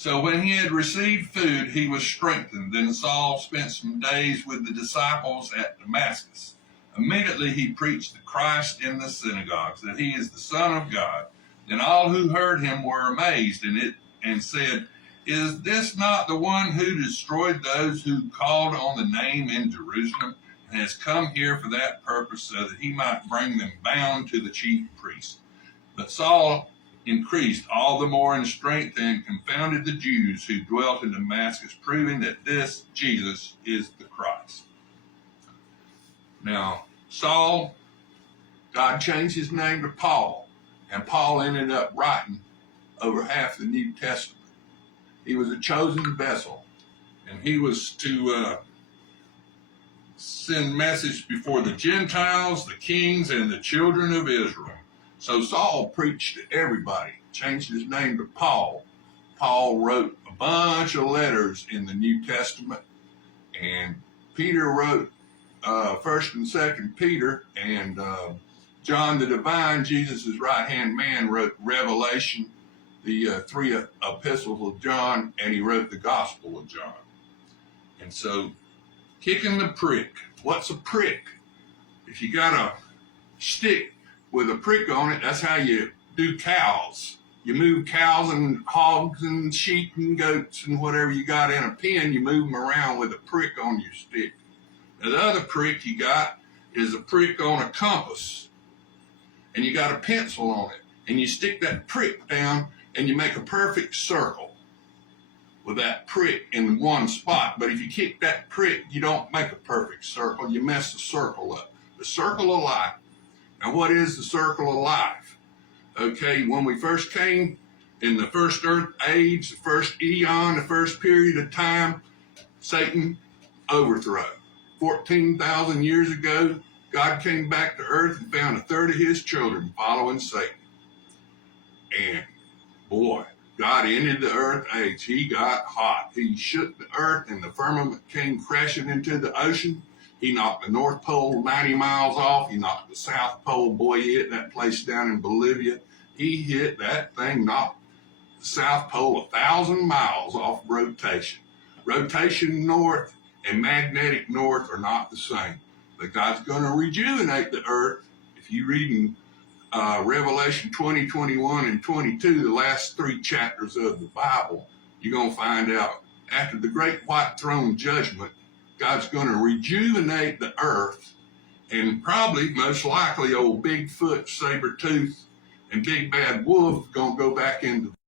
So when he had received food, he was strengthened. Then Saul spent some days with the disciples at Damascus. Immediately he preached the Christ in the synagogues, that he is the Son of God. Then all who heard him were amazed and said, "Is this not the one who destroyed those who called on the name in Jerusalem, and has come here for that purpose, so that he might bring them bound to the chief priests?" But Saul increased all the more in strength and confounded the Jews who dwelt in Damascus, proving that this Jesus is the Christ. Now, Saul, God changed his name to Paul, and Paul ended up writing over half the New Testament. He was a chosen vessel, and he was to send message before the Gentiles, the kings, and the children of Israel. So Saul preached to everybody, changed his name to Paul. Paul wrote a bunch of letters in the New Testament, and Peter wrote 1st and 2nd Peter, and John the Divine, Jesus' right-hand man, wrote Revelation, the 3 epistles of John, and he wrote the Gospel of John. And so, kicking the prick. What's a prick? If you got a stick with a prick on it, that's how you do cows. You move cows and hogs and sheep and goats and whatever you got in a pen, you move them around with a prick on your stick. Now, the other prick you got is a prick on a compass, and you got a pencil on it, and you stick that prick down and you make a perfect circle with that prick in one spot. But if you kick that prick, you don't make a perfect circle, you mess the circle up. The circle of life. Now, what is the circle of life? Okay, when we first came in the first earth age, the first eon, the first period of time, Satan overthrow. 14,000 years ago, God came back to earth and found a third of his children following Satan. And boy, God ended the earth age. He got hot. He shook the earth and the firmament came crashing into the ocean. He knocked the North Pole 90 miles off. He knocked the South Pole. Boy, he hit that place down in Bolivia. He hit that thing, knocked the South Pole 1,000 miles off rotation. Rotation north and magnetic north are not the same. But God's going to rejuvenate the earth. If you read in Revelation 20, 21, and 22, the last 3 chapters of the Bible, you're going to find out after the great white throne judgment, God's going to rejuvenate the earth, and probably, most likely, old Bigfoot, Saber-Tooth, and Big Bad Wolf going to go back into